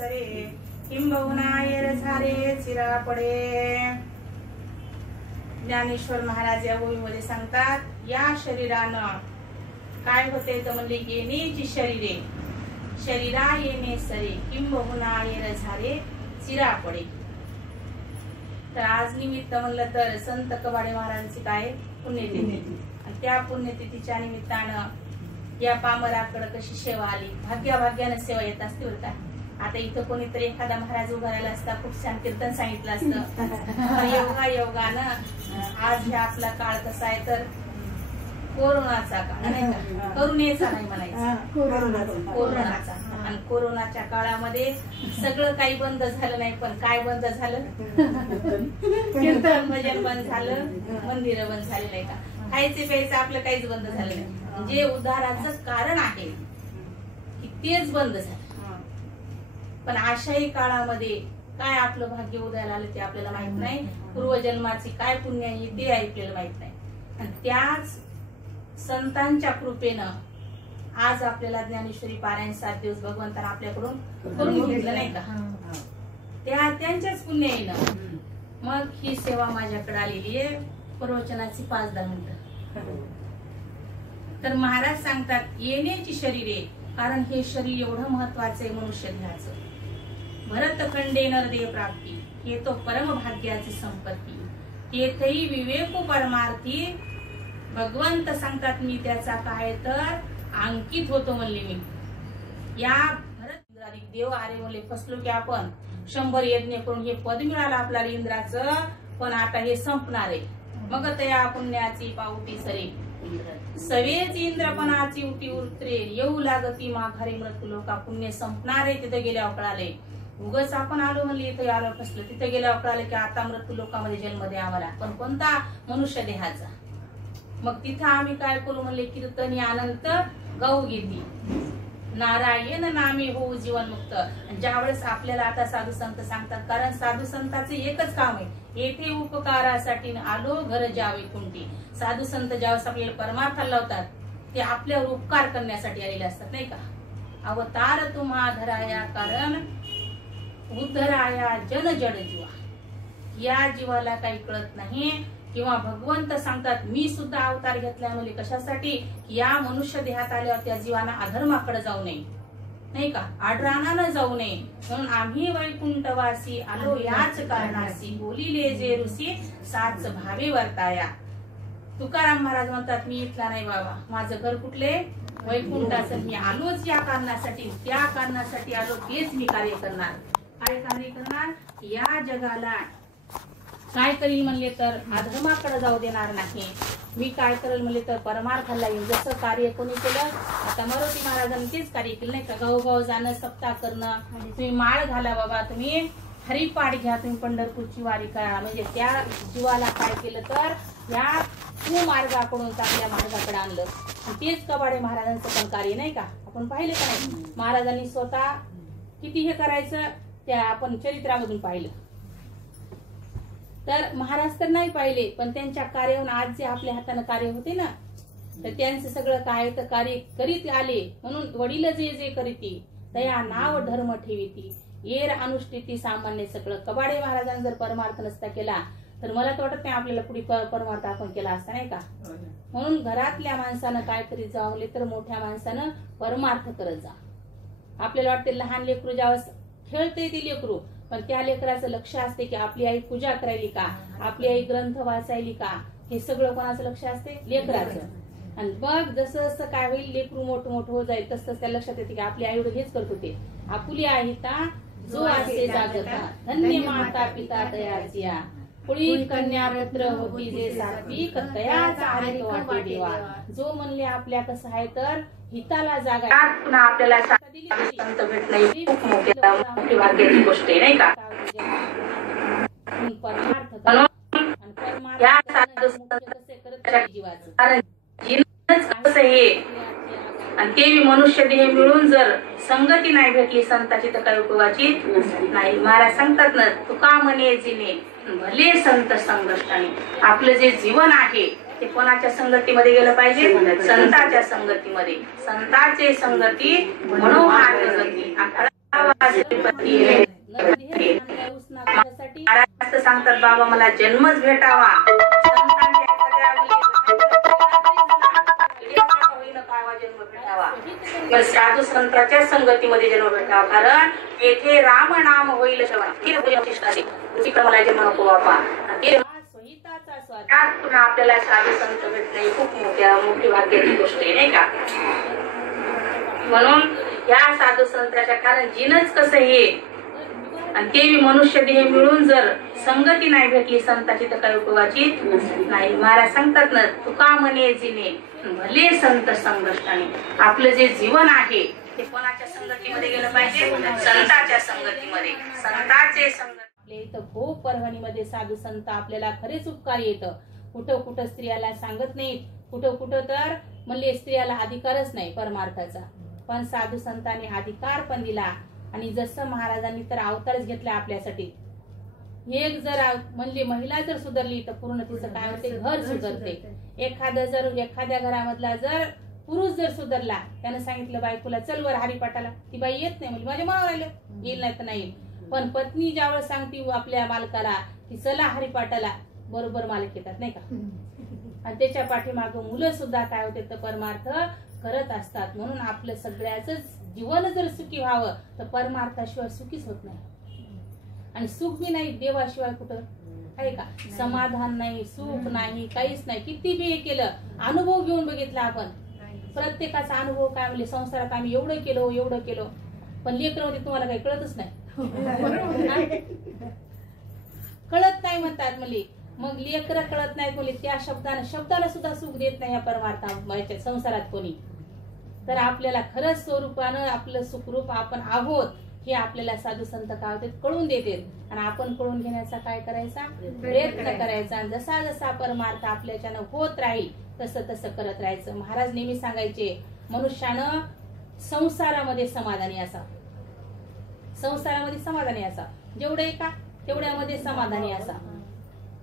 सरे किंबहुना येर झारे चिरा पडे। ज्ञानेश्वर महाराज या ओळीमध्ये सांगतात, या शरीरानं काय होते तर म्हणले येण्याची शरीरे, शरीरा येणे सरे किंबहुना येर झारे चिरा पडे। तर आज निमित्त म्हणलं तर संत कबाडे महाराजांची काय पुण्यतिथी, आणि त्या पुण्यतिथीच्या निमित्तानं या पामराकडे कशी सेवा आली, भाग्याभाग्यानं सेवा येत असते बरं का। आता इथं कोणीतरी एखादा महाराज उभा राहिला असता, खूप छान कीर्तन सांगितलं असतं। योगा योगानं आज हे आपला काळ कसा आहे तर कोरोनाचा काळ नाही का, करुणेचा नाही म्हणायचा, कोरोनाचा। आणि कोरोनाच्या काळामध्ये सगळं काही बंद झालं नाही, पण काय बंद झालं, कीर्तन भजन बंद झालं, मंदिरं बंद झाली नाही का, खायचे प्यायचं आपलं काहीच बंद झालं नाही। जे उद्धाराचं कारण आहे की तेच बंद झालं। पण अशाही काळामध्ये काय आपलं भाग्य उदयाला आलं ते आपल्याला माहित नाही, पूर्वजन्माची काय पुण्य आहे ते आपल्याला माहित नाही। आणि त्याच संतांच्या कृपेनं आज आपल्याला ज्ञानेश्वरी पारायण 7 दिवस भगवंताने आपल्याकडून करून घेतलं नाही का, त्यांच्याच पुण्य येणं मग ही सेवा माझ्याकडे आलेली आहे। प्रवचनाची 5-10 मिनिटं। तर महाराज सांगतात येण्याची शरीरे, कारण हे शरीर एवढं महत्वाचं आहे मनुष्य देहाचं। भरतखंडे नरदेह प्राप्ती, हे तो परम भाग्याची संपत्ती। येथेही विवेक परमार्थी, भगवंत सांगतात मी त्याचा काय तर अंकित होतो म्हणले मी। या भरत देव आरे म्हणले फसलो की आपण 100 यज्ञ करून हे पद मिळालं आपल्याला इंद्राचं, पण आता हे संपणार आहे। मग तया पुण्याची पावती सरे, सवेच इंद्रपणाची उटी उतरे, येऊ लागती माघारी मृत्यू लोका। पुण्य संपणार आहे तिथे गेल्यावर कळाले, उगच आपण आलो म्हणले इथे आलो फसलो, तिथे गेल्यावर कळाले की आता मृत्यू लोकांमध्ये जन्म दे आम्हाला, पण कोणता, मनुष्य देहाचा। मग तिथं आम्ही काय करू म्हणले, कीर्तनी अनंत गाऊ घेती, नारायण नामे होऊ जीवनमुक्त। ज्यावेळेस आपल्याला आता साधू संत सांगतात, कारण साधू संतांचे एकच काम आहे, येथे उपकारासाठी आलो घर जावे कुंटी। साधू संत ज्यावेळेस आपल्याला परमार्थाला लावतात ते आपल्यावर उपकार करण्यासाठी आलेले असतात नाही का। अवतार तुम्हा धराया कारण उद्धराया जन जड जीवा, या जीवाला काही कळत नाही। किंवा भगवंत सांगतात मी सुद्धा अवतार घेतलाय म्हणजे कशासाठी, या मनुष्य देहात आल्यावर त्या जीवाना अधर्माकडे जाऊ नये नाही का, आडरानानं जाऊ नये, म्हणून आम्ही वैकुंठवासी आलो याच कारणासी, बोलिले जे ऋषी साच भावे वर्ताया। तुकाराम महाराज म्हणतात मी इथला नाही बाबा, माझं घर कुठले, वैकुंठाचं, मी आलोच या कारणासाठी, त्या कारणासाठी आलो, तेच मी कार्य करणार। काय कार्य करणार, या जगाला काय करील म्हणले तर अधर्माकडे जाऊ देणार नाही। मी काय करेल म्हणले तर परमार्थाला येईल। जसं कार्य कोणी केलं, आता मारुती महाराजांनी तेच कार्य केलं नाही का, गावोगाव जाणं, सप्ताह करणं, तुम्ही माळ घाला बाबा, तुम्ही हरिपाठ घ्या, तुम्ही पंढरपूरची वारी करा, म्हणजे त्या जीवाला काय केलं तर या कुमार्गाकडून चांगल्या मार्गाकडे आणलं। तेच कबाडे महाराजांचं पण कार्य नाही का, आपण पाहिलं का नाही, महाराजांनी स्वतः किती हे करायचं त्या आपण चरित्रामधून पाहिलं। तर महाराज तर नाही पाहिले, पण त्यांच्या कार्यावरून आज जे आपल्या हाताने कार्य होते ना, तर त्यांचं सगळं काय तर कार्य करीत आले, म्हणून वडील जे जे करीती तया नाव धर्म ठेवीती, येर अनुष्ठिती सामान्य सगळं। कबाडे महाराजांनी जर परमार्थ नसता केला तर मला तर वाटत नाही आपल्याला पुढे परमार्थ आपण केला असता नाही का। म्हणून घरातल्या माणसानं काय करीत जावले तर मोठ्या माणसानं परमार्थ करत जा। आपल्याला वाटते लहान लेकरू ज्यावेळेस खेळते ते लेकरू, पण त्या लेकराचं लक्ष असते की आपली आई पूजा करायली का, आपली आई ग्रंथ वाचायली का, हे सगळं कोणाचं लक्ष असते, लेकराचं। आणि मग जसं जसं काय होईल लेकरू मोठं मोठं होत जाईल तसं त्या लक्षात येते की आपली आई एवढं हेच करत होते, आपुली आहिता जो असे जागता, धन्य माता पिता दयाचिया, पुढील कन्या रत्र होती जे सात्विक, तयाचा आले वाटे देवा। जो म्हणले आपल्या कसं आहे तर हिताला जागा, पुन्हा आपल्याला संत भेटणे खूप मोठी भाग्याची गोष्ट आहे नाही का। परमार्थ आणि ते मनुष्य देह मिळून जर संगती नाही भेटली संताची तर काही उपयोगाची नाही। महाराज सांगतात ना, तुका म्हणे जिने भले संत संगष्टाने, आपलं जे जीवन आहे ते कोणाच्या संगतीमध्ये गेलं पाहिजे, संताच्या संगतीमध्ये। संताचे संगती मनोहार गती। महाराज सांगतात बाबा मला जन्मच भेटावा, साधू संतांच्या संगतीमध्ये जन्म भेटावा, कारण येथे राम नाम होईल मला जन्म नको बाबा. पुन्हा आपल्याला साधू संत भेटणे खूप मोठी भाग्याची गोष्ट आहे नाही का. म्हणून या साधू संतांच्या कारण जीनच कसं हे आणि ते मनुष्य देह मिळून जर संगती नाही भेटली संताची तर काही उपयोगाची नाही. महाराज सांगतात ना, तुका म्हणे जिने भले संत संघर्षाने. आपलं जे जीवन आहे ते कोणाच्या संगतीमध्ये गेलं पाहिजे, संतांच्या संगतीमध्ये. संतांचे संगत इथं खूप परभणीमध्ये साधू संत आपल्याला खरेच उपकार येतं. कुठं कुठं स्त्रियाला सांगत नाहीत, कुठं कुठं तर म्हणले स्त्रियाला अधिकारच नाही परमार्थाचा, पण साधू संतांनी अधिकार पण दिला. आणि जसं महाराजांनी तर अवतारच घेतला आपल्यासाठी. एक जर म्हणली महिला जर सुधारली तर पूर्ण तिचं काय होते, घर सुधारते. एखाद्या घरामधला जर पुरुष जर सुधारला, त्यानं सांगितलं बायकोला चल वर हरिपाठाला, ती बाई येत नाही, म्हणजे माझ्या मनावर आलं येईल नाही तर नाही. पण पत्नी ज्यावेळेस सांगती आपल्या मालकाला की चला हरिपाठाला, बरोबर मालक येतात नाही का. आणि त्याच्या पाठीमाग मुलं सुद्धा काय होते तर परमार्थ करत असतात. म्हणून आपलं सगळ्याच जीवन जर सुखी व्हावं तर परमार्थाशिवाय सुखीच होत नाही. आणि सुख बी नाही देवाशिवाय कुठं आहे का. समाधान नाही, सुख नाही, काहीच नाही. किती बी हे केलं, अनुभव घेऊन बघितला आपण, प्रत्येकाचा अनुभव काय म्हणजे संसारात आम्ही एवढं केलो, पण लेकरामध्ये तुम्हाला काही कळतच नाही. कळत नाही म्हणतात म्हणजे. मग लेकरं कळत नाहीत म्हणजे त्या शब्दाला सुद्धा सुख देत नाही या परमार्था संसारात कोणी. तर आपल्याला खरंच स्वरूपानं आपलं सुखरूप आपण आहोत हे आपल्याला साधू संत काय होते कळून देतात. आणि आपण कळून घेण्याचा काय करायचा प्रयत्न करायचा. जसा जसा परमार्थ आपल्याच्यानं होत राहील तसं तसं करत राहायचं. महाराज नेहमी सांगायचे, मनुष्यानं संसारामध्ये समाधानी असा, संसारामध्ये समाधानी असा, जेवढे का तेवढ्यामध्ये समाधानी असा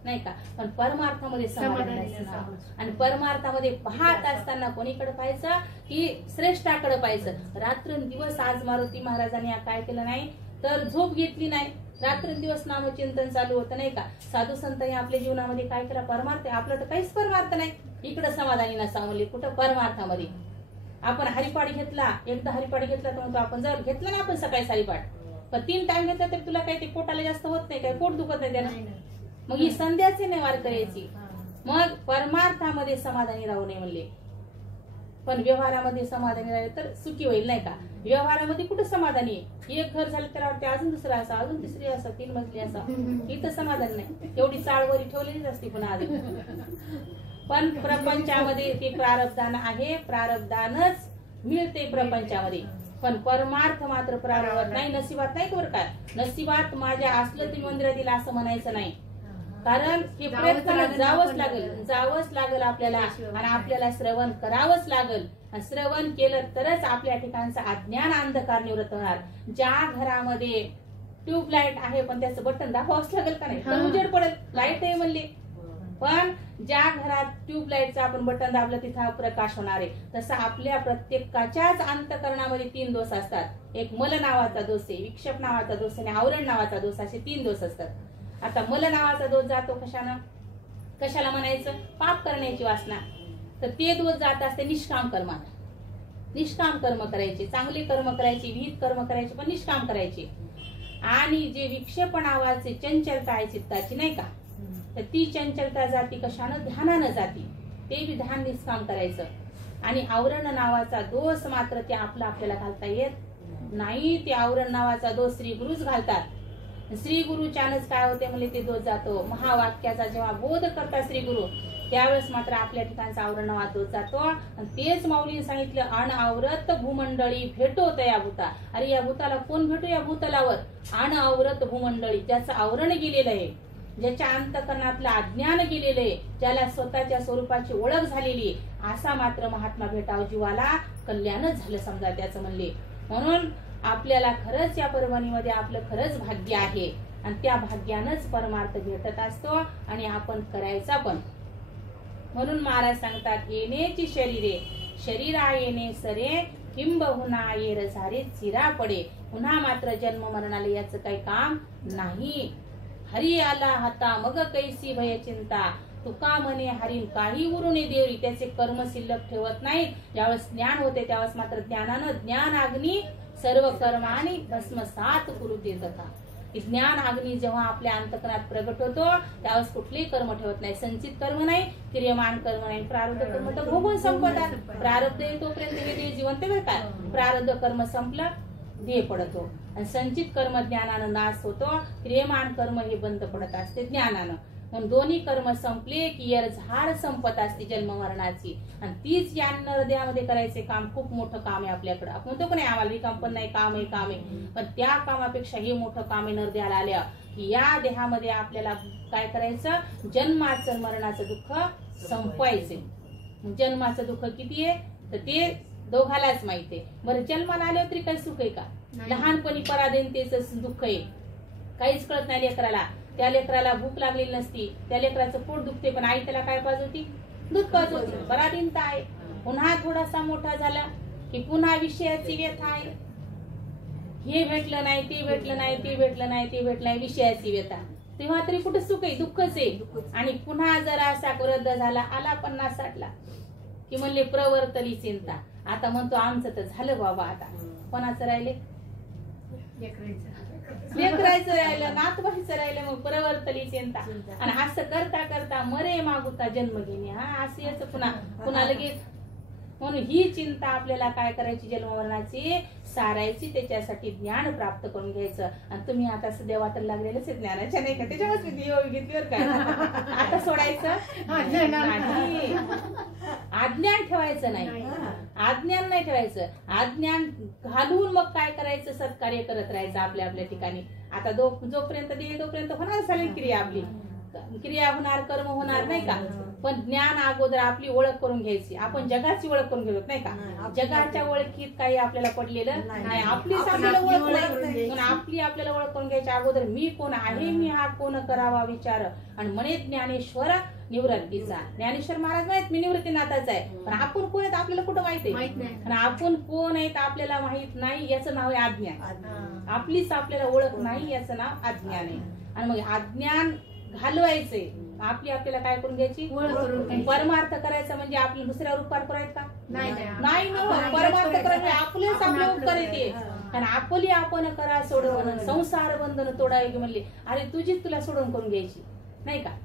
नाही का. पण परमार्थामध्ये समाधानी असणं. आणि परमार्थामध्ये पाहत असताना कोणीकडे पाहायचं की श्रेष्ठाकडे पाहायचं. रात्रंदिवस आज मारुती महाराजांनी काय केलं नाही तर झोप घेतली नाही, रात्रंदिवस नामचिंतन चालू होतं नाही का. साधू संतांनी आपल्या जीवनामध्ये काय केलं, परमार्थ. आपलं तर काहीच परमार्थ नाही, इकडे समाधानी नसा म्हणजे कुठं परमार्थामध्ये. आपण हरिपाठ घेतला, एकदा हरिपाठ घेतला तर म्हणतो आपण जर घेतला ना आपण सकाळी हरिपाठ, पण 3 टाइम घेतला तर तुला काही ते पोटाला जास्त होत नाही, काही पोट दुखत नाही त्यानं. मग ही संध्याचे नाही वार करायची. मग परमार्थामध्ये समाधानी राहू नये म्हणले. पण व्यवहारामध्ये समाधानी राहिले तर सुखी होईल नाही का. व्यवहारामध्ये कुठं समाधानी आहे, एक घर झालं तर वाटते अजून दुसरं असा, अजून तिसरी असा, 3 मजली असा, इथं समाधान नाही. एवढी चाळवरी ठेवलेलीच असते पुन्हा अजून. पण प्रपंचामध्ये ते प्रारब्धान आहे, प्रारब्धानच मिळते प्रपंचामध्ये. पण परमार्थ मात्र प्रारब्धात नाही, नशिबात नाही. बरं काय नशिबात माझ्या असलं तुम्ही मंदिरात येईल असं म्हणायचं नाही. कारण हे प्रयत्नाला जावंच लागेल आपल्याला. आणि आपल्याला श्रवण करावंच लागेल. श्रवण केलं तरच आपल्या ठिकाणचा अज्ञान अंधकार निवृत्त होणार. ज्या घरामध्ये ट्यूबलाईट आहे पण त्याचं बटन दाबावंच लागेल का नाही, तर उजेड पडेल. लाईट आहे म्हणले, पण ज्या घरात ट्यूबलाईटचं आपण बटन दाबलं तिथं प्रकाश होणार आहे. तसं आपल्या प्रत्येकाच्याच अंतकरणामध्ये 3 दोष असतात. एक मल नावाचा दोष आहे, विक्षेप नावाचा दोष आणि आवरण नावाचा दोष, असे 3 दोष असतात. आता मल नावाचा दोष जातो कशाला म्हणायचं, पाप करण्याची वासना. तर ते दोष जात असते निष्काम कर्माला. निष्काम कर्म करायचे, चांगले कर्म करायचे, विहित कर्म करायचे, पण निष्काम करायचे. आणि जे विक्षेप नावाचे चंचलता आहे चित्ताची नाही का, तर ती चंचलता जाती कशानं, ध्यानानं जाती. ते बी ध्यान निष्काम करायचं. आणि आवरण नावाचा दोष मात्र ते आपल्याला घालता येत नाही. ते आवरण नावाचा दोष श्री गुरुच घालतात. श्री गुरुच्यानच काय होते म्हणजे ते दोष जातो. महावाक्याचा जेव्हा बोध करतात श्री गुरु त्यावेळेस मात्र आपल्या ठिकाणचा आवरण नावाचा दोष जातो. आणि तेच माऊलीने सांगितलं, अनआवरत भूमंडळी भेटो तया भूता. अरे या भूताला कोण भेटो, या भूतलावर अनआवरत भूमंडळी, ज्याचं आवरण गेलेलं आहे, ज्याच्या अंतकरणातलं अज्ञान गेलेलं आहे, ज्याला स्वतःच्या स्वरूपाची ओळख झालेली, असा मात्र महात्मा भेटाव जीवाला कल्याणच झालं समजा त्याचं म्हणले. म्हणून आपल्याला खरंच या परभणीमध्ये आपलं खरंच भाग्य आहे. आणि त्या भाग्यानंच परमार्थ भेटत असतो आणि आपण करायचा पण. म्हणून महाराज सांगतात, येण्याची शरीरे शरीरा येणे सरे किंबहुना येर झारे चिरा पडे. पुन्हा मात्र जन्म मरणाला याचं काही काम नाही. हरी आला हाता मग कैसी भय चिंता. तुका म्हणे हरी काही उरुणे देवरी. त्याचे कर्म शिल्लक ठेवत नाही. ज्यावेळेस ज्ञान होते त्यावेळेस मात्र ज्ञानानं ज्ञान अग्नी सर्व कर्मानी भस्मसात करू देत होता. ज्ञान अग्नी जेव्हा आपल्या अंतकरणात प्रगट होतो त्यावेळेस कुठलेही कर्म ठेवत नाही. संचित कर्म नाही, क्रियमान कर्म नाही. प्रारब्ध कर्म तर भोगून संपतात. प्रारब्ध तोपर्यंत हे जिवंत बरं का. प्रारब्ध कर्म संपलं देह पडतो आणि संचित कर्म ज्ञानानं नाश होतो. क्रियमान कर्म हे बंद पडत असते ज्ञानानं. म्हणून दोन्ही कर्म संपले की झाड संपत असते जन्म मरणाची. आणि तीच या हृदयामध्ये करायचे काम खूप मोठं काम आहे आपल्याकडे. आपण म्हणतो का नाही आम्हाला रिकाम पण नाही, काम आहे. पण त्या कामापेक्षा हे मोठं काम आहे हृदयाला आल्या की या देहामध्ये आपल्याला काय करायचं, जन्माचं मरणाचं दुःख संपवायचे. जन्माचं दुःख किती आहे तर ते दोघालाच माहिती आहे. बरं जन्माला आल्यावर तरी काही सुख आहे का? लहानपणी पराधीनतेचं दुःख आहे. काहीच कळत नाही लेकराला. त्या लेकराला भूक लागलेली नसती, त्या लेकराचं पोट दुखते, पण आई त्याला काय पाजवती? दूध पाजवती. पराधीनता आहे. पुन्हा थोडासा मोठा झाला की पुन्हा विषयाची व्यथा आहे. हे भेटलं नाही, ते भेटलं नाही, ते भेटलं नाही, ते भेटलं नाही, विषयाची व्यथा. तेव्हा तरी कुठे सुख आहे? दुःखच आहे. आणि पुन्हा जरा असा वृद्ध झाला, आला 50-60ला की म्हणले प्रवर्तली चिंता. आता म्हणतो आमचं तर झालं बाबा. आता कोणाचं राहिले? लेकरायचं राहिलं, नातवाईचं राहिलं, मग प्रवर्तली चिंता. आणि असं करता करता मरे मागुता जन्म घेणे. हा असं याच पुन्हा लगेच. म्हणून ही चिंता आपल्याला काय करायची, जन्ममरणाची सारायची. त्याच्यासाठी ज्ञान प्राप्त करून घ्यायचं. आणि तुम्ही आता सध्या वाटायला लागलेलंच आहे ज्ञानाच्या नाही का? त्याच्यामुळे मी घेतली बरं काय. आता सोडायचं नाही, अज्ञान ठेवायचं नाही, अज्ञान नाही ठेवायचं. अज्ञान घालून मग काय करायचं, सत्कार्य करत राहायचं आपल्या आपल्या ठिकाणी. आता जोपर्यंत देईल तोपर्यंत होणार चालेल क्रिया. आपली क्रिया होणार, कर्म होणार नाही का. पण ज्ञान अगोदर आपली ओळख करून घ्यायची. आपण जगाची ओळख करून घेतो नाही का. जगाच्या ओळखीत काही आपल्याला पडलेलं नाही. आपलीच आपल्याला ओळख, आपल्याला ओळख करून घ्यायची अगोदर. मी कोण आहे, मी हा कोण करावा विचार. आणि म्हणे ज्ञानेश्वर निवृत्तीचा. ज्ञानेश्वर महाराज माहित मी निवृत्तीनाथाचा आहे. पण आपण कोण आहेत आपल्याला कुठं माहिती आहे? आणि आपण कोण आहेत आपल्याला माहित नाही, याचं नाव आहे अज्ञान. आपलीच आपल्याला ओळख नाही, याचं नाव अज्ञान आहे. आणि मग अज्ञान घालवायचे. आपली आपल्याला काय करून घ्यायची, परमार्थ करायचा. म्हणजे आपले दुसऱ्यावर उपकार करायचा का? नाही. परमार्थ करायचे आपलेच आपले उपकार येते. कारण आपली आपण करा सोडवणं, संसार बंधन तोडावे म्हणले. अरे तुझीच तुला सोडवून करून घ्यायची नाही का.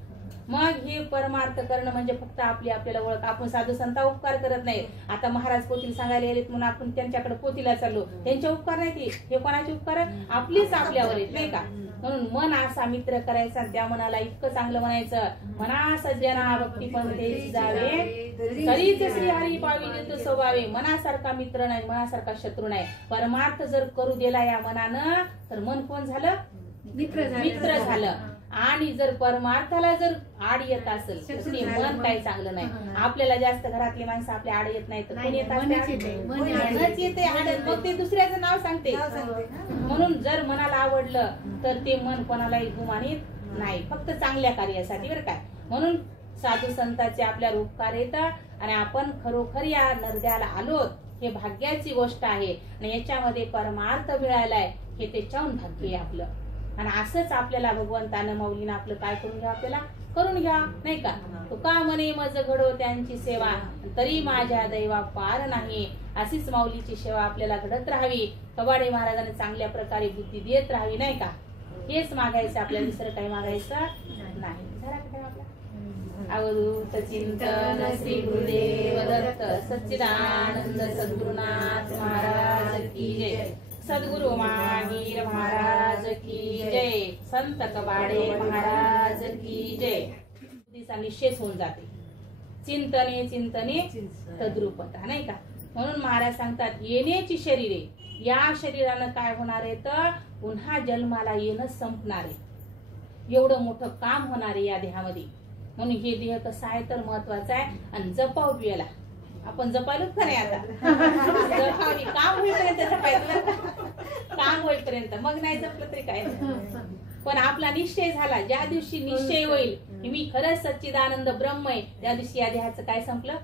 मग हे परमार्थ करणं म्हणजे फक्त आपली आपल्याला ओळख. आपण साधू संता उपकार करत नाही. आता महाराज पोथीला सांगायला गेलेत म्हणून आपण त्यांच्याकडे पोथीला चाललो. त्यांचे उपकार नाही, हे कोणाचे उपकार? आपलीच आपल्यावर येत नाही का. म्हणून मन असा मित्र करायचा. त्या मनाला इतकं चांगलं म्हणायचं, मना सज्जना भक्ती पंथेची जावे, तरीच श्री हरी पावी देतो स्वभावे. मनासारखा मित्र नाही, मनासारखा शत्रू नाही. परमार्थ जर करू दिला या मनानं तर मन कोण झालं? मित्र झालं. आणि जर परमार्थाला जर आड येत असेल तर मन काही चांगलं नाही. आपल्याला जास्त घरातली माणसं आपल्या आड येत नाही तर कोण येतात? येते आड. मग ते दुसऱ्याचं नाव सांगते. म्हणून जर मनाला आवडलं तर ते मन कोणालाही गुमानित नाही, फक्त चांगल्या कार्यासाठी बरं काय. म्हणून साधू संतांचे आपल्याला उपकार येतात आणि आपण खरोखर या नरद्याला आलोत हे भाग्याची गोष्ट आहे. आणि याच्यामध्ये परमार्थ मिळालाय हे त्याच्याहून भाग्य आहे आपलं. आणि असंच आपल्याला भगवंतानं माऊलीनं आपलं काय करून घ्या, आपल्याला करून घ्या नाही का. तुका म्हणे मज घडो त्यांची सेवा, तरी माझ्या दैवा पार नाही. अशीच माऊलीची सेवा आपल्याला घडत राहावी. कबाडे महाराजांनी चांगल्या प्रकारे बुद्धी देत राहावी नाही का. हेच मागायचं आपल्याला, दुसरं काही मागायचं नाही. अवधूत चिंतन श्री गुरुदेव दत्त सच्चिदानंद सद्गुरुनाथ महाराज की जय. सद्गुरु महावीर महाराज की जय. संत कबाडे महाराज की जय. बुद्धीचा निश्चय होऊन जाते. चिंतने चिंतने तद्रूपता नाही का. म्हणून महाराज सांगतात येण्याची शरीरे, या शरीरानं काय होणार आहे तर पुन्हा जन्माला येणं संपणार आहे. एवढं मोठं काम होणार आहे या देहामध्ये. म्हणून हे देह कसं आहे तर महत्वाचं आहे. आणि जपाव याला आपण जपायलोच का नाही. आता जपावी, काम होईपर्यंत जपायचं. काम होईपर्यंत, मग नाही जपलं तरी काय. पण आपला निश्चय झाला. ज्या दिवशी निश्चय होईल की मी खरंच सच्चिदानंद ब्रह्म आहे, त्या दिवशी या देहाचं काय संपलं,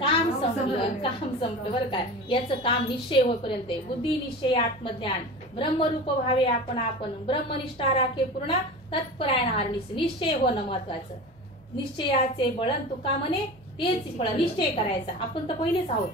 काम संपलं, काम संपलं बरं काय. याचं काम निश्चय होईपर्यंत आहे. बुद्धी निश्चय आत्मज्ञान ब्रह्मरूप भावे आपण ब्रह्मनिष्ठा राखे पूर्ण तत्परायण हारणीस. निश्चय होणं महत्वाचं. निश्चयाचे बळन तुका म्हणे तेच फळ. निश्चय करायचा. आपण तर पहिलेच आहोत,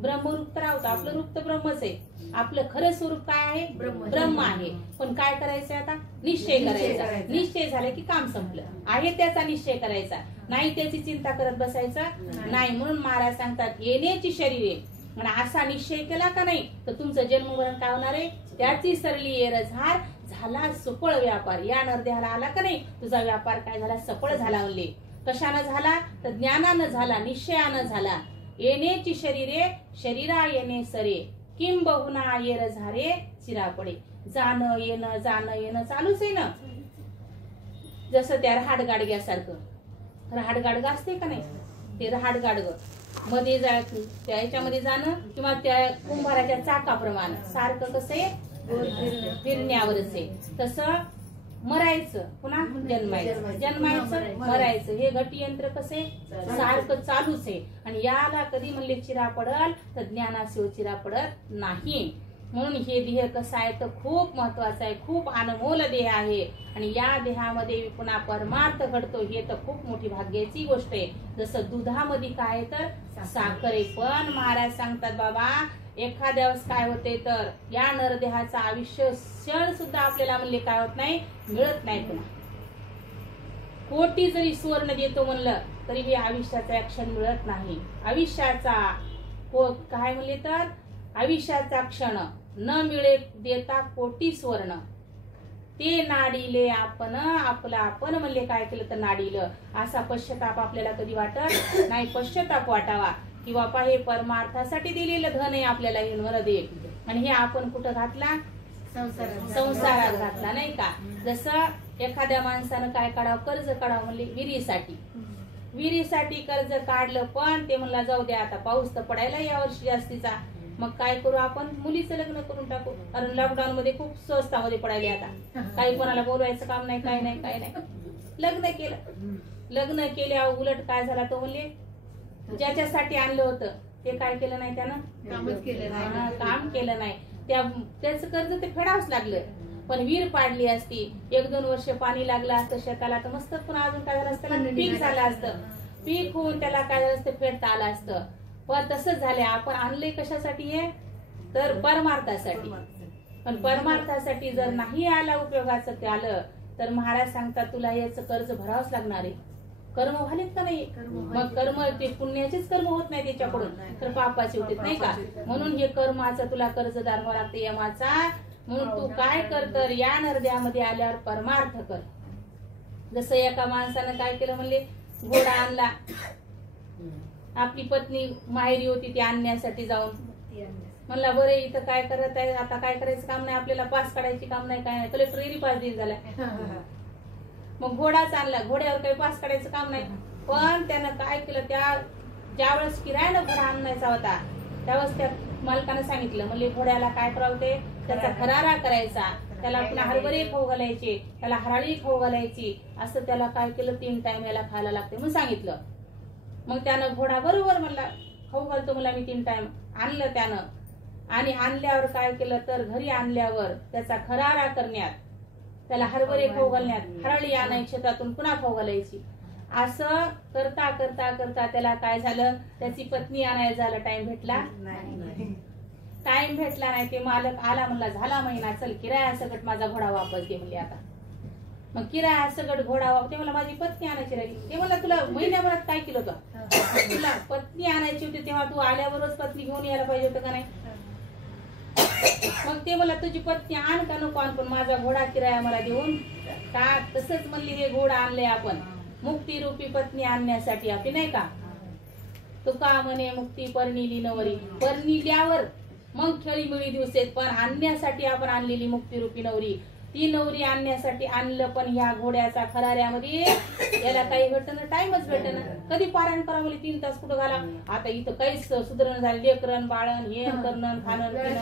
ब्रह्मरूप तर आहोत. आपलं रूप तर ब्रह्मच आहे. आपलं खरं स्वरूप काय आहे? ब्रह्म आहे. पण काय करायचं आता? निश्चय करायचा. निश्चय झाला की काम संपलं. आहे त्याचा निश्चय करायचा, नाही त्याची चिंता करत बसायचं नाही. म्हणून महाराज सांगतात येण्याची शरीरे. आणि असा निश्चय केला का नाही तर तुमचं जन्ममरण काय होणार आहे? त्याची सरली येरझार झाला सफळ व्यापार. या नरदेहाला आला का नाही तुझा व्यापार काय झाला? सफळ झाला. म्हणले कशानं झाला तर ज्ञानानं झाला, निश्चयानं झाला. येण्याची शरीरे शरीरा येणे सरे किंबहुना येर झारे चिरापडे. जाणं येणं चालूच आहे ना. जसं त्या रहाडगाडग्यासारखं. रहाडगाडगा असते का नाही ते रहाडगाडग मध्ये त्या ह्याच्यामध्ये जाणं किंवा त्या कुंभाराच्या चाकाप्रमाणे सारखं कसं आहे फिरण्यावरच आहे. तसं मरायचं पुन्हा जन्मायचं मरायचं. हे घटियंत्र कसे सारखं चालूच आहे. आणि याला कधी म्हणले चिरा पडल तर ज्ञानाशिव चिरा पडत नाही. म्हणून हे देह कसं आहे तर खूप महत्वाचं आहे, खूप अनमोल देह आहे. आणि या देहामध्ये पुन्हा परमार्थ घडतो हे तर खूप मोठी भाग्याची गोष्ट आहे. जसं दुधामध्ये काय तर साखर आहे. पण महाराज सांगतात बाबा एखाद्या वेळेस काय होते तर या नरदेहाचं आयुष्य क्षण सुद्धा आपल्याला म्हणले काय होत नाही, मिळत नाही. पुन्हा कोटी जरी सुवर्ण देतो म्हणलं तरी हे आयुष्याचा क्षण मिळत नाही. आयुष्याचा काय म्हणले तर आयुष्याचा क्षण न मिळे देता कोटी सुवर्ण. ते नाडीले आपण आपला आपण म्हणले काय केलं तर नाडीलं. असा पश्चाताप आपल्याला कधी वाटत नाही. पश्चाताप वाटावा की बापा हे परमार्थासाठी दिलेलं धन आहे आपल्याला हे दे. आणि हे आपण कुठं घातला? संसारात घातला नाही का. जसं एखाद्या माणसानं काय काढावं कर्ज काढावं म्हणले विहिरीसाठी कर्ज काढलं. पण ते म्हणला जाऊ द्या आता पाऊस तर पडायला या वर्षी जास्तीचा. मग काय करू आपण? मुलीचं लग्न करून टाकू. कारण लॉकडाऊन मध्ये खूप स्वस्तामध्ये पडायले आता. काही कोणाला बोलवायचं काम नाही, काय नाही. लग्न केलं. लग्न केल्यावर उलट काय झाला तो म्हणले ज्याच्यासाठी आणलं होतं ते काय केलं नाही, त्यानं काम केलं नाही. त्याचं कर्ज ते फेडावंच लागलं. पण विहीर पाडली असती, 1-2 वर्ष पाणी लागलं असतं शेताला तर मस्त पुन्हा अजून काय झालं असतं पीक झालं असतं. पीक होऊन त्याला काय झालं असतं फेडता आलं असतं. पण तसंच झालं. आपण आणलंय कशासाठी आहे तर परमार्थासाठी. पण परमार्थासाठी जर नाही आला उपयोगाचं आलं तर महाराज सांगतात तुला याचं कर्ज भरावंच लागणार आहे. कर्म झालेत का नाही? मग कर्म ते पुण्याचेच कर्म होत नाही त्याच्याकडून तर पापाचे होते नाही का. म्हणून हे कर्माचं तुला कर्जदार व्हावं लागते यमाचा. म्हणून तू काय कर तर या नरद्यामध्ये आल्यावर परमार्थ कर. जसं एका माणसानं काय केलं म्हणले घोडा आणला. आपली पत्नी माहेरी होती ती आणण्यासाठी जाऊन म्हणला बरे इथं काय करत आहे आता, काय करायचं काम नाही आपल्याला, पास काढायची काम नाही, काय नाही. कलेक्टरही पास देईल झाला. मग घोडाच आणला. घोड्यावर काही पास काढायचं काम नाही. पण त्यानं काय केलं त्या ज्यावेळेस किरायानं घोडा आणायचा होता त्यावेळेस त्या मालकानं सांगितलं म्हणले घोड्याला काय करावं ते त्याचा खरारा करायचा. त्याला पुन्हा हरभरे खाऊ घालायचे, त्याला हराळी खाऊ घालायची. असं त्याला काय केलं 3 टाइम याला खायला लागते म्हणून सांगितलं. मग त्यानं घोडा बरोबर म्हणला खाऊ घालतो मला मी 3 टाइम. आणलं त्यानं. आणि आणल्यावर काय केलं तर घरी आणल्यावर त्याचा खरारा करण्यात, त्याला हरभरे खाऊ घालण्यात, हरळी आणायची शेतातून पुन्हा खाऊ घालायची. असं करता करता करता त्याला काय झालं त्याची पत्नी आणायला झालं टाइम भेटला नाही. ते मालक आला म्हणला झाला महिना चल किराया सकट माझा घोडा वापस दे म्हणले. आता मग किराया सकट घोडा वापस ते मला माझी पत्नी आणायची राहिली. ते म्हणला तुला महिन्याभरात काय केलं होतं? तुला पत्नी आणायची होती तेव्हा तू आल्यावरच पत्नी घेऊन यायला पाहिजे होतं का नाही. मग ते मला तुझी पत्नी आण का नको आण पण माझा घोडा किराया मला देऊन का. तसंच म्हणली हे घोडा आणले आपण मुक्ती रूपी पत्नी आणण्यासाठी आपली नाही का. तुका म्हणे मुक्ती परनिली नवरी. परनिल्यावर मग खेळी मिळी दिवस आहेत पण आणण्यासाठी आपण आणलेली मुक्ती रूपी नवरी. ती नवरी आणण्यासाठी आणलं पण ह्या घोड्याचा खराऱ्यामध्ये याला काही भेटणं टाइमच भेटणं. कधी पारायण करावं 3 तास कुठं घाला. आता इथं काहीच सुधारण झालं. लेकरण बाळण हे करणं खाणं पिणं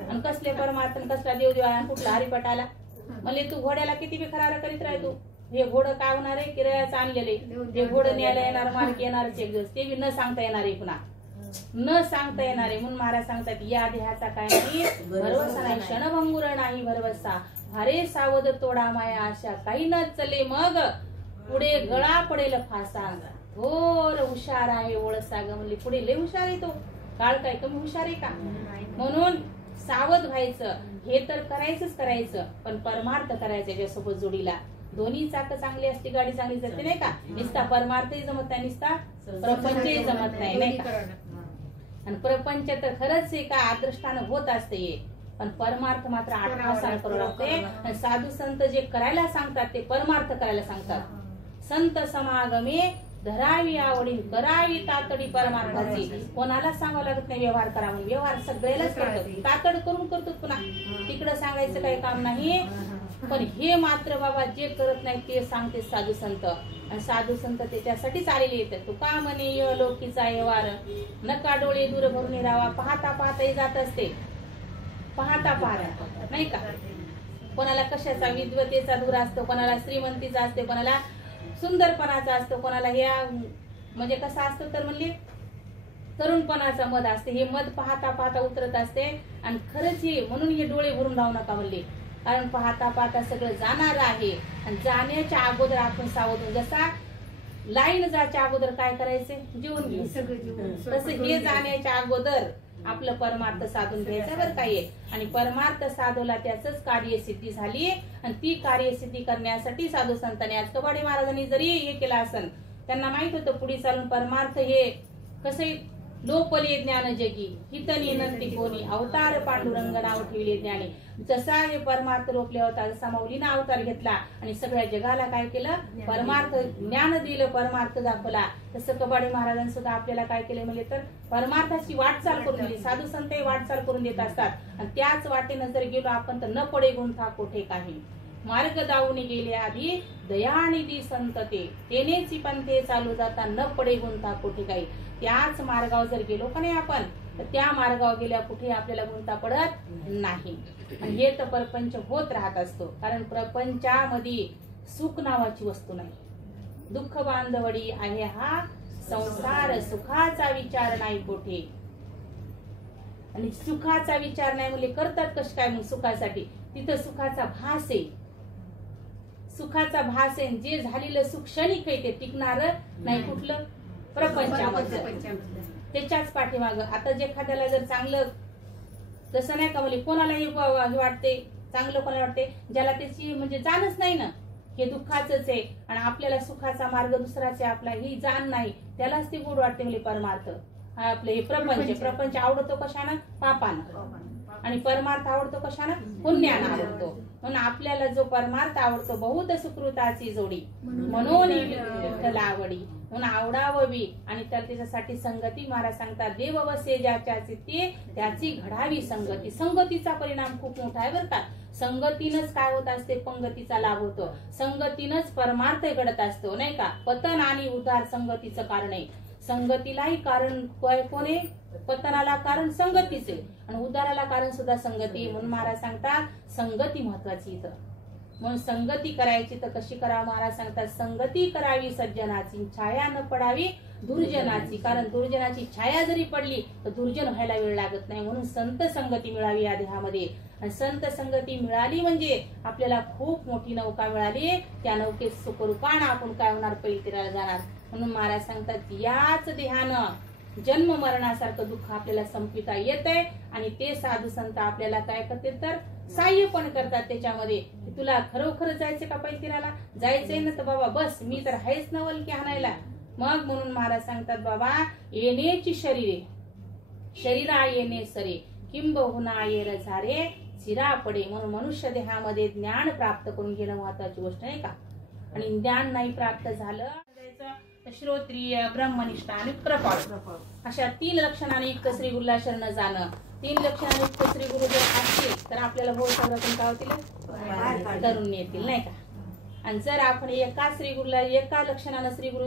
आणि कसले परमार्थ कसला देवदेवा कुठला हरिपटाला. म्हणजे तू घोड्याला किती बी खरारा करीत राह तू हे घोडं काय होणार आहे, किरायाचं आणलेले हे घोडं न्यायला येणार, मार्क येणारच एक दिवस, ते बी न सांगता येणार आहे, पुन्हा न सांगता येणार आहे. म्हणून महाराज सांगतात या देहाचा काय नाही भरवसा नाही, क्षणभंगुर नाही भरवसा, भारे सावध तोडा माया आशा, काही न चले मग पुढे गळा पडेल फासा, थोर हुशार आहे ओळसा ग. म्हणली पुढे लय हुशार आहे तो, काळ काय कमी हुशार आहे का. म्हणून सावध व्हायचं, हे तर करायचं, पण परमार्थ करायचं त्याच्यासोबत जोडीला. दोन्ही चाक चांगली असते, गाडी चांगली जाते नाही का. निस्ता परमार्थही जमत नाही, निस्ता प्रपंचही जमत नाही का. आणि प्रपंच तर खरंच आहे का अदृष्टानं होत असते, पण परमार्थ मात्र आठवण करू लागते. आणि साधू संत जे करायला सांगतात ते परमार्थ करायला सांगतात. संत समागमे धरावी आवडी, करावी तातडी परमार्थाची. कोणाला सांगावं लागत नाही व्यवहार करा म्हणून, व्यवहार सगळ्यालाच करतो, तातड करून करतो. पुन्हा तिकडं सांगायचं काही काम नाही. पण हे मात्र बाबा जे करत नाही ते सांगते साधू संत. आणि साधू संत त्याच्यासाठीच आलेले येतात. तुका म्हणे लोकीचा व्यवहार, नका डोळे दूर भरून राहावा, पाहता पाहताही जात असते, पाहता पाहता नाही का. कोणाला कशाचा विद्वतेचा दूर असतो, कोणाला श्रीमंतीचा असते, कोणाला सुंदरपणाचा असतो, कोणाला ह्या म्हणजे कसा असतो तर म्हणले तरुणपणाचा मध असते. हे मध पाहता पाहता उतरत असते. आणि खरंच हे म्हणून हे डोळे भरून राहू नका म्हणले, कारण पाहता पाहता सगळं जाणार आहे. आणि जाण्याच्या अगोदर आपण सावध होऊ. जसा लाईन जायच्या अगोदर काय करायचे, जीवन घ्यायचं, तसं हे जाण्याच्या अगोदर आपलं परमार्थ साधून घ्यायचं बरं काय. आणि परमार्थ साधवला त्याच कार्यसिद्धी झाली. आणि ती कार्यसिद्धी करण्यासाठी साधू संतांनी आज कबाडे महाराजांनी जरी हे केलं असेल, त्यांना माहित होतं पुढे चालून परमार्थ हे कसं लोपले ज्ञान जगी, हितनी नंती कोणी, अवतार पांडुरंग नाव ठेवले ज्ञानी. जसा हे परमार्थ रोखले होता, जसा माऊलीनं अवतार घेतला आणि सगळ्या जगाला काय केलं, परमार्थ ज्ञान दिलं, परमार्थ दाखवला. तसं कबाडे महाराजांनी सुद्धा आपल्याला काय केलं म्हणजे तर परमार्थाची वाटचाल करून दिली. साधू संत वाटचाल करून देत असतात. आणि त्याच वाटेनं जर गेलो आपण तर न पडे गुंथा कोठे काही, मार्ग दावून गेले आधी दयानिधी संत तेनेची पंथे चालू जाता, न पडे गुंथा कोठे काही. त्याच मार्गावर जर गेलो का नाही आपण, तर त्या मार्गावर गेल्या कुठे आपल्याला गुंता पडत नाही. आणि हे तर प्रपंच होत राहत असतो, कारण प्रपंचामध्ये सुख नावाची वस्तू नाही. दुःख बांधवडी आहे हा संसार, सुखाचा विचार नाही कोठे. आणि सुखाचा विचार नाही म्हणजे करतात कश काय मग सुखासाठी, तिथं सुखाचा भास आहे. सुखाचा भास आहे, जे झालेलं सुख क्षणिक आहे, ते टिकणार नाही कुठलं प्रपंचामध्ये, त्याच्याच पाठीमाग. आता जे एखाद्याला जर चांगलं तसं नाही का म्हणजे कोणालाही वाटते चांगलं, कोणाला वाटते ज्याला त्याची म्हणजे जाणच नाही ना, हे दुःखाच आहे. आणि आपल्याला सुखाचा मार्ग दुसराच आहे, आपला ही जाण नाही, त्यालाच ते गोड वाटते म्हणजे परमार्थ. आपलं हे प्रपंच आवडतो कशानं, पापानं. आणि परमार्थ आवडतो कशानं, पुण्यानं आवडतो. म्हणून आपल्याला जो परमार्थ आवडतो, बहुत सुकृताची जोडी, म्हणून विठ्ठल आवडी, म्हणून आवडावी. आणि त्याच्यासाठी संगती महाराज सांगतात, देव वसे ज्याच्या चित्ती त्याची घडावी संगती. संगतीचा परिणाम खूप मोठा आहे बरं का. संगतीनच काय होत असते, पंगतीचा लाभ होतो. संगतीनच परमार्थ घडत असतो नाही का. पतन आणि उद्धार संगतीचं कारण आहे. संगतीलाही कारण कोण आहे, पतनाला कारण संगतीचे आणि उद्धाराला कारण सुद्धा संगती. म्हणून महाराज सांगतात संगती महत्वाची इथं. म्हणून संगती करायची तर कशी करावं महाराज सांगतात, संगती करावी सज्जनाची, छाया न पडावी दुर्जनाची. कारण दुर्जनाची छाया जरी पडली तर दुर्जन व्हायला वेळ लागत नाही. म्हणून संत संगती मिळावी या देहामध्ये. आणि संत संगती मिळाली म्हणजे आपल्याला खूप मोठी नौका मिळाली. त्या नौकेत सुखरूपानं आपण काय होणार, पलीकडे जाणार. म्हणून महाराज सांगतात याच देहानं जन्म मरणासारखं दुःख आपल्याला संपविता येतंय. आणि ते साधू संत आपल्याला काय करते तर सहाय्य पण करतात त्याच्यामध्ये. तुला खरोखर जायचं का पैतीराला, जायचंय ना तर बाबा बस, मी तर आहेच नवल की आणायला. मग म्हणून महाराज सांगतात बाबा येण्याची शरीरे, शरीरा येणे सरे, किंबहुना येर झारे चिरा पडे. म्हणून मनुष्य देहामध्ये ज्ञान प्राप्त करून घेणं महत्वाची गोष्ट नाही का. आणि ज्ञान नाही प्राप्त झालं श्रोत्रिय, ब्रह्मनिष्ठा आणि कृपाळू अशा 3 लक्षणाने युक्त श्री गुरुला शरण जाणं. 3 लक्षणाने युक्त श्री गुरु जर असतील तर आपल्याला भवसागरातून काय होतील, तरुण येतील नाही का. आणि जर आपण एका श्री गुरुला एका लक्षणानं श्री गुरु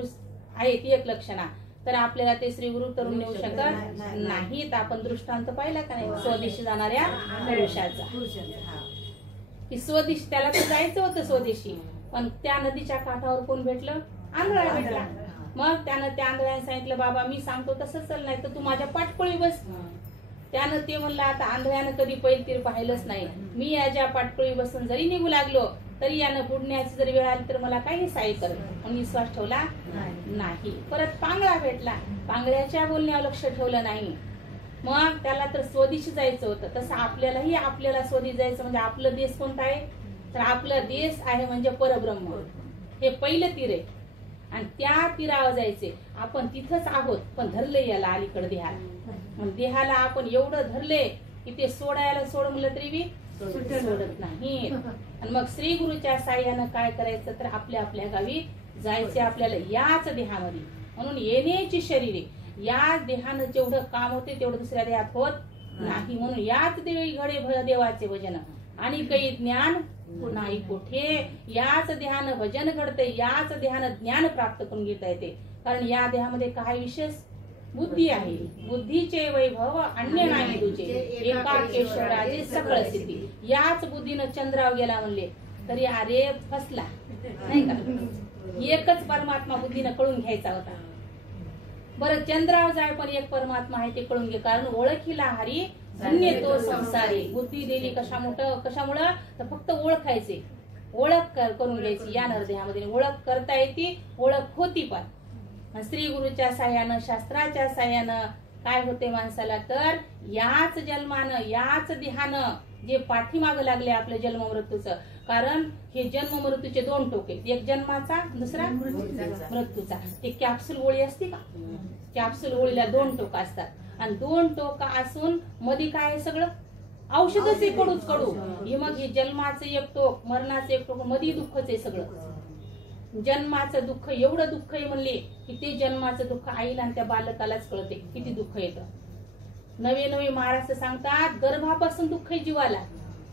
आहेत, 1 लक्षणा, तर आपल्याला ते श्री गुरु तरुण नेऊ शकत नाहीत. आपण दृष्टांत पाहिला का नाही स्वदेशी जाणाऱ्या पुरुषाचा, की स्वदेशी त्याला तर जायचं होतं स्वदेशी, पण त्या नदीच्या काठावर कोण भेटलं? आंधळा भेटला. मग त्यानं त्या आंधळ्याने सांगितलं, बाबा मी सांगतो तसं चल, नाही तर तू माझ्या पाठपोळी बस. त्यानं ते म्हणलं, आता आंधळ्यानं कधी पैलतीर पाहिलंच नाही, मी याच्या पाठपोळी बसून जरी निघू लागलो तरी यानं बुडण्याची जर वेळ आली तर मला काही सहाय्य करेल. म्हणून विश्वास ठेवला नाही. परत पांगळा भेटला, पांगळ्याच्या बोलण्यावर लक्ष ठेवलं नाही. मग त्याला तर स्वदेशी जायचं होतं. तसं आपल्याला स्वदेशी जायचं म्हणजे आपलं देश कोणता आहे? तर आपला देश आहे म्हणजे परब्रह्म. हे पहिलं तीर आहे आणि त्या तीरावर जायचे. आपण तिथंच आहोत, पण धरले याला अलीकडे देहाला. देहाला आपण एवढं धरले की ते सोडायला सोड म्हणलं तरी बी सोडत नाही. आणि मग श्री गुरुच्या साह्यानं काय करायचं तर आपल्या आपल्या गावी जायचे आपल्याला याच देहामध्ये. म्हणून येण्याची शरीरे, या देहानं जेवढं काम होते तेवढं दुसऱ्या देहात होत नाही. म्हणून याच देवी घडे देवाचे भजन आणि काही ज्ञान नाही कुठे. याच देहानं भजन घडते, याच देहानं ज्ञान प्राप्त करून घेता येते. कारण या देहामध्ये काय विशेष? बुद्धी आहे. बुद्धीचे वैभव अन्य नाही तुझे, एकाकेश्वराचे सकळ सिद्धी. याच बुद्धीनं चंद्राव गेला म्हणले तरी अरे फसला नाही का. एकच परमात्मा बुद्धीनं कळून घ्यायचा होता. बरं चंद्राव जाय पण एक परमात्मा आहे ते कळून घे. कारण ओळखीला हरी धन्य तो संसारी. बुद्धी दिली कशामुळं तर फक्त ओळखायचे, ओळख करून घ्यायची. या नरदेहामध्ये ओळख करता येते, ओळख होती. पण श्री गुरुच्या साह्यानं, शास्त्राच्या साह्यानं काय होते माणसाला तर याच जन्मानं, याच देहानं जे पाठीमागं लागले आपल्या जन्म मृत्यूचं. कारण हे जन्म मृत्यूचे दोन टोके, एक जन्माचा दुसरा मृत्यूचा. ते कॅप्सूल गोळी असते का? कॅप्सूल गोळीला दोन टोका असतात आणि दोन टोका असून मध्ये काय सगळं औषधच आहे, कडूच कडू. हे मग हे जन्माचं एक टोक, मरणाचं एक टोक, मध्ये दुःखच आहे सगळं. जन्माचं दुःख एवढं दुःख आहे म्हणले की ते जन्माचं दुःख आईला आणि त्या बालकालाच कळते किती दुःख येतं. नवे नवे महाराज सांगतात गर्भापासून दुःख आहे जीवाला.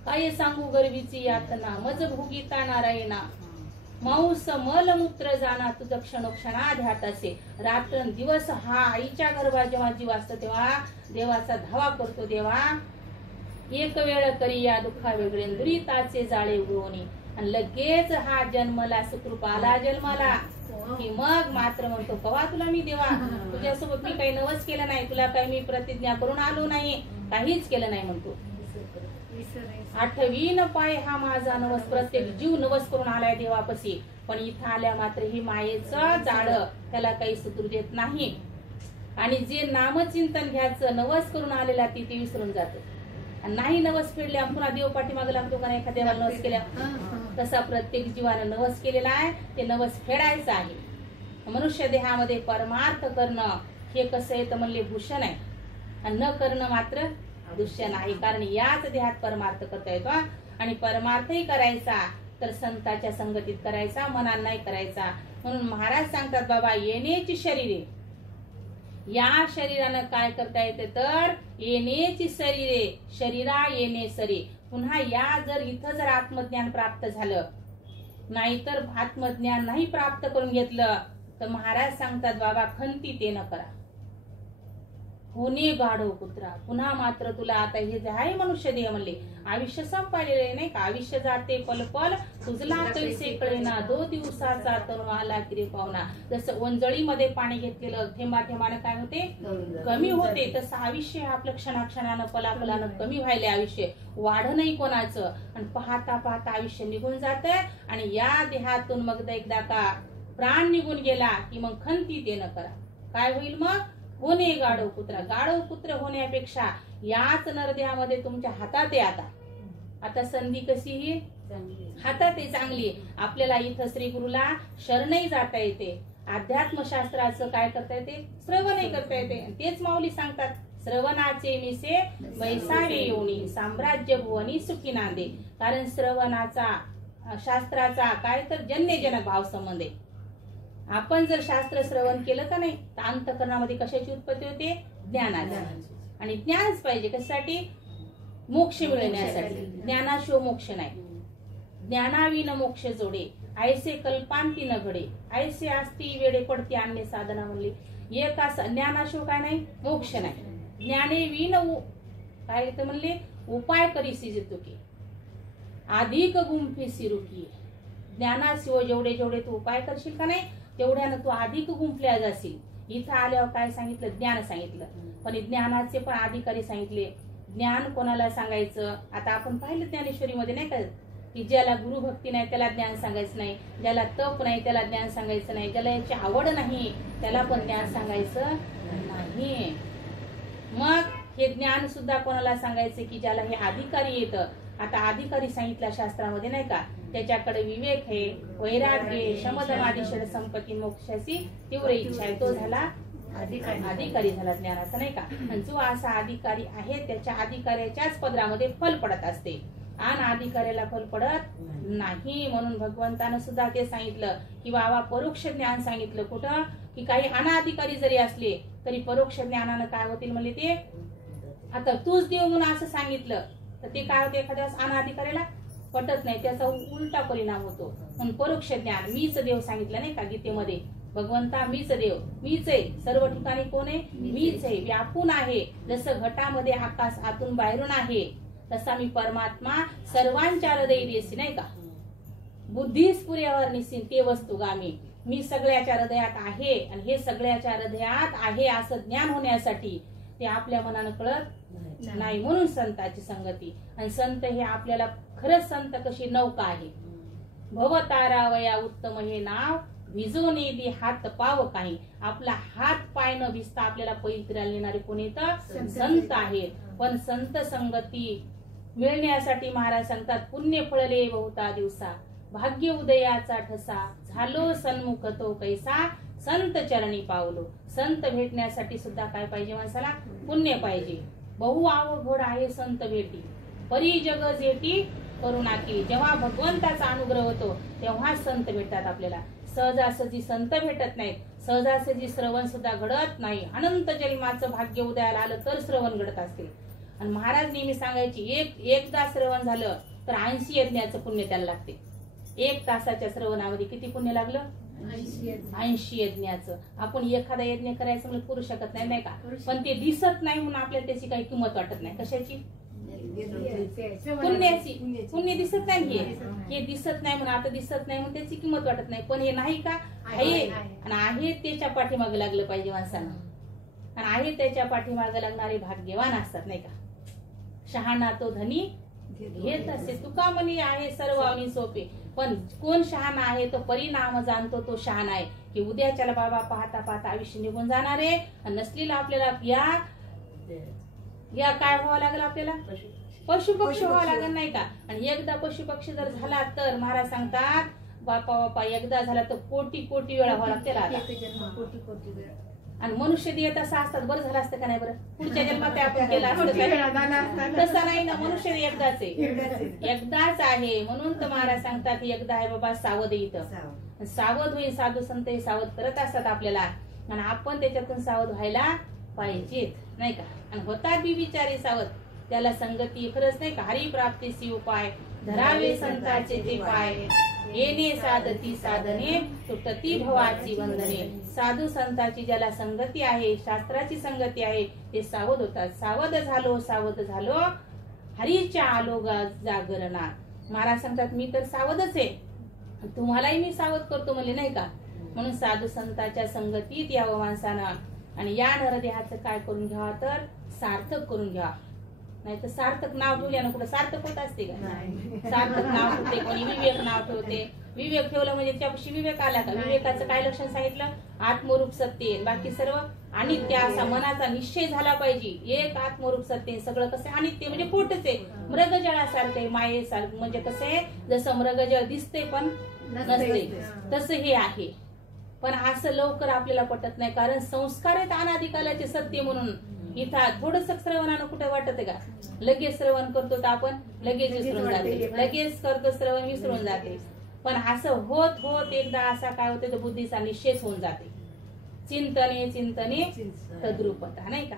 काय सांगू गर्भीची यातना, मज भोगिता नारायणा. मांस मलमूत्र जाना तुझं क्षणोक्षणा ध्यात असे. रात्र दिवस हा आईच्या गर्भात जेव्हा जीव असतो तेव्हा देवाचा धावा करतो. देवा एक वेळ करी या दुःखा वेगळे दुरिताचे जाळे उगवणी. आणि लगेच हा जन्मला सुकृपाला जन्माला की मग मात्र म्हणतो कवा तुला मी देवा तुझ्यासोबत मी काही नवस केलं नाही, तुला काही मी प्रतिज्ञा करून आलो नाही, काहीच केलं नाही म्हणतो. आठवीन पाय हा माझा नवस. प्रत्येक जीव नवस करून आलाय देवापशी, पण इथं आल्या मात्र ही मायेचं जाळ त्याला काही सुधरू देत नाही. आणि जे नामचिंतन घ्यायचं नवस करून आलेला ती विसरून जातो. नाही नवस फेडल्या पुन्हा देव पाठीमागे लागतो का नाही एखाद्या नवस केल्या. तसा प्रत्येक जीवानं नवस केलेला आहे, ते नवस फेडायचं आहे. मनुष्य देहामध्ये परमार्थ करणं हे कसं आहे तर म्हणले भूषण आहे आणि न करणं मात्र दूषण आहे. कारण याच देहात परमार्थ करता येतो. आणि परमार्थही करायचा तर संतांच्या संगतीत करायचा, मनात नाही करायचा. म्हणून महाराज सांगतात बाबा येण्याची शरीरे, या शरीरानं काय करता येते तर येण्याची शरीरे, शरीरा येणे सरी. पुन्हा या जर इथं जर आत्मज्ञान प्राप्त झालं, नाहीतर आत्मज्ञान नाही प्राप्त करून घेतलं तर महाराज सांगतात बाबा खंती ते न करा, होणे गाढव पुत्रा. पुन्हा मात्र तुला आता हे जे आहे मनुष्य देह म्हणले आयुष्य संपायलेलं आहे नाही का. आयुष्य जाते पल पल तुझला कैसे कळेना, 2 दिवसाचा तरुण आला की रे पाहुणा. जसं ओंजळीमध्ये पाणी घेतलेलं थेंबा थेंबाने काय होते कमी होते, तसं आयुष्य आपलं क्षणाक्षणानं पलापलानं कमी व्हायले. आयुष्य वाढ नाही कोणाचं आणि पाहता पाहता आयुष्य निघून जात. आणि या देहातून मग एकदा का प्राण निघून गेला की मग खंती ते न करा. काय होईल मग होणे गाढव पुत्र. गाढव पुत्र होण्यापेक्षा याच नरदेहामध्ये तुमच्या हातात आहे. आता संधी कशी ही हातात आहे चांगली. आपल्याला इथं श्री गुरुला शरणही जाता येते, अध्यात्मशास्त्राचं काय करता येते श्रवणही करता येते. तेच माऊली सांगतात श्रवणाचे मिसे वैसावे येऊनी, साम्राज्य भुवनी सुखी नांदे. कारण श्रवणाचा शास्त्राचा काय तर जन्यजनक भाव संबंध आहे. आपण जर शास्त्र श्रवण केलं का नाही तर अंतःकरणामध्ये कशाची उत्पत्ती होते ज्ञानाची. आणि ज्ञानच पाहिजे कशासाठी मोक्ष मिळण्यासाठी. ज्ञानाशिवाय मोक्ष नाही. ज्ञानाविन मोक्ष जोडे, ऐसे कल्पांती न घडे, ऐसे असती वेडे पडते अन्य साधना म्हणली. एक ज्ञानाशिवाय काय नाही मोक्ष नाही. ज्ञाने विन काय तर म्हणले उपाय करीसी तुके, अधिक गुंफे सिरुकी. ज्ञानाशिवाय जेवढे जेवढे तू उपाय करशील का नाही तेवढ्यानं तू अधिक गुंफल्या जाशील. इथं आल्यावर काय सांगितलं? ज्ञान सांगितलं. पण ज्ञानाचे पण अधिकारी सांगितले. ज्ञान कोणाला सांगायचं? आता आपण पाहिलं ज्ञानेश्वरीमध्ये नाही का की ज्याला गुरुभक्ती नाही त्याला ज्ञान सांगायचं नाही, ज्याला तप नाही त्याला ज्ञान सांगायचं नाही, ज्याला याची आवड नाही त्याला पण ज्ञान सांगायचं नाही. मग हे ज्ञान सुद्धा कोणाला सांगायचं की ज्याला हे अधिकारी येतं. आता अधिकारी सांगितलं शास्त्रामध्ये नाही का, त्याच्याकडे विवेक आहे, वैराग्य, शमदमादी षड संपत्ती, मोक्षाची तीव्र इच्छा आहे, तो झाला अधिकारी झाला ज्ञानाचा नाही का. आणि जो असा अधिकारी आहे त्याच्या अधिकाऱ्याच्याच पदरामध्ये फल पडत असते, आणि अधिकाऱ्याला फल पडत नाही. म्हणून भगवंतानं सुद्धा ते सांगितलं की बाबा परोक्ष ज्ञान सांगितलं. कुठं की काही अनाधिकारी जरी असले तरी परोक्ष ज्ञानानं काय होतील म्हणले ते. आता तूच देव म्हणून असं सांगितलं तर ते काय होते, एखाद्या अनाधिकाऱ्याला पटत नाही, त्याचा उलटा परिणाम होतो. म्हणून परोक्ष ज्ञान, मीच देव सांगितलं नाही का गीतेमध्ये, भगवंता मीच देव, मीच आहे, सर्व ठिकाणी कोण आहे? मीच आहे, व्यापून आहे. जसं घटामध्ये आकाश आतून बाहेरून आहे तसा मी परमात्मा सर्वांच्या हृदयी देसी नाही का. बुद्धीस पुरेवर निसीन ते वस्तुगामी, मी सगळ्याच्या हृदयात आहे. आणि हे सगळ्याच्या हृदयात आहे असं ज्ञान होण्यासाठी ते आपल्या मनानं कळत नाही. म्हणून संताची संगती. आणि संत हे आपल्याला खरंच संत कशी नौका आहे. भवतारावया उत्तम हे नाव, भिजवणे दे हात पाव काही. आपला हात पाय न भिजता आपल्याला पवित्र नेणारे कोण येतं? संत आहेत. पण संत संगती मिळण्यासाठी महाराज सांगतात, पुण्य फळले बहुता दिवसा, भाग्य उदयाचा ठसा, झालो सन्मुख तो कैसा, संत चरणी पावलो. संत भेटण्यासाठी सुद्धा काय पाहिजे माणसाला? पुण्य पाहिजे. बहु अवघड आहे संत भेटी, परी जग जेटी करुणा केली. जेव्हा भगवंताचा अनुग्रह होतो तेव्हा संत भेटतात आपल्याला. सहजासहजी संत भेटत नाहीत, सहजासहजी श्रवण सुद्धा घडत नाही. अनंत जन्माचं भाग्य उदयाला आलं तर श्रवण घडत असते. आणि महाराज नेहमी सांगायची, एकदा श्रवण झालं तर 80 यज्ञाचं पुण्य त्याला लागते. 1 तासाच्या श्रवणामध्ये किती पुण्य लागलं? 80 यज्ञाचं. आपण एखादा यज्ञ करायचं म्हणजे करू शकत नाही का. पण ते दिसत नाही म्हणून आपल्याला त्याची काही किंमत वाटत नाही. कशाची? पुण्याची. पुण्य दिसत नाही, हे दिसत नाही म्हणून, आता दिसत नाही म्हणून त्याची किंमत वाटत नाही. पण हे नाही का आहे, आणि आहे त्याच्या पाठीमागे लागलं पाहिजे माणसानं. आणि आहे त्याच्या पाठीमागे लागणारे भाग्यवान असतात नाही का. शहाणा तो धनी घेत असे, तुका म्हणी आहे सर्व सोपे. पण कोण शहाणा आहे तो परिणाम जाणतो, तो शहाणा आहे की उद्याच्याला बाबा पाहता पाहता आयुष्य निघून जाणार आहे. आणि नसलेला आपल्याला या काय व्हावं लागेल? आपल्याला पशुपक्षी व्हावं लागेल नाही का. आणि एकदा पशुपक्षी जर झाला तर महाराज सांगतात, बापा बापा एकदा झाला तर कोटी कोटी वेळा व्हावं लागते. आणि मनुष्य देह तसा असतात, बरं झालं असतं का नाही? बरं पुढच्या जन्मात आपण केला असतं, तसा नाही ना. मनुष्य एकदाच आहे, एकदाच आहे. म्हणून तर महाराज सांगतात एकदा आहे बाबा सावध. इथं सावध होईल. साधू संत हे सावध करत असतात आपल्याला, आणि आपण त्याच्यातून सावध व्हायला पाहिजेत नाही का. आणि होतात बी विचारी सावध, त्याला संगती खरंच नाही का. हरी प्राप्तीसी उपाय, धरावे संतांचे ते पाय, येणे साधती साधने, तुटती भवाची बंधने. साधू संतांची ज्याला संगती आहे, शास्त्राची संगती आहे, ते सावध होतात. सावध झालो हरीच्या आलो जागरणा. महाराज सांगतात मी तर सावधच आहे, तुम्हालाही मी सावध करतो म्हणले नाही का. म्हणून साधू संतांच्या संगतीत यावं माणसानं. आणि या नरदेहाचं काय करून घ्यावा तर सार्थक करून घ्यावा. नाही तर सार्थक नाव ठेवल्यानं कुठं सार्थक होत असते का? सार्थक नाव ठेवते कोणी, विवेक नाव ठेवते. विवेक ठेवलं म्हणजे त्यापाशी विवेक आला का. विवेकाचं काय लक्षण सांगितलं? आत्मरूप सत्य, बाकी सर्व अनित्य. असा मनाचा निश्चय झाला पाहिजे. एक आत्मरूप सत्य, सगळं कसं अनित्य म्हणजे खोटच आहे. मृगजळासारखं मायेसारखं, म्हणजे कसं आहे जसं मृगजळ दिसते पण नसते तसं हे आहे. पण असं लवकर आपल्याला पटत नाही, कारण संस्कार आहेत अनादिकालाचे सत्य म्हणून. इथं थोडस श्रवणानं कुठे वाटत का? लगेच श्रवण करतो तर आपण लगेच विसरून जाते, लगेच करतो श्रवण विसरून जाते. पण असं होत होत एकदा असा काय होते तर बुद्धीचा निश्चय होऊन जाते. चिंतने चिंतने तद्रूपता नाही का.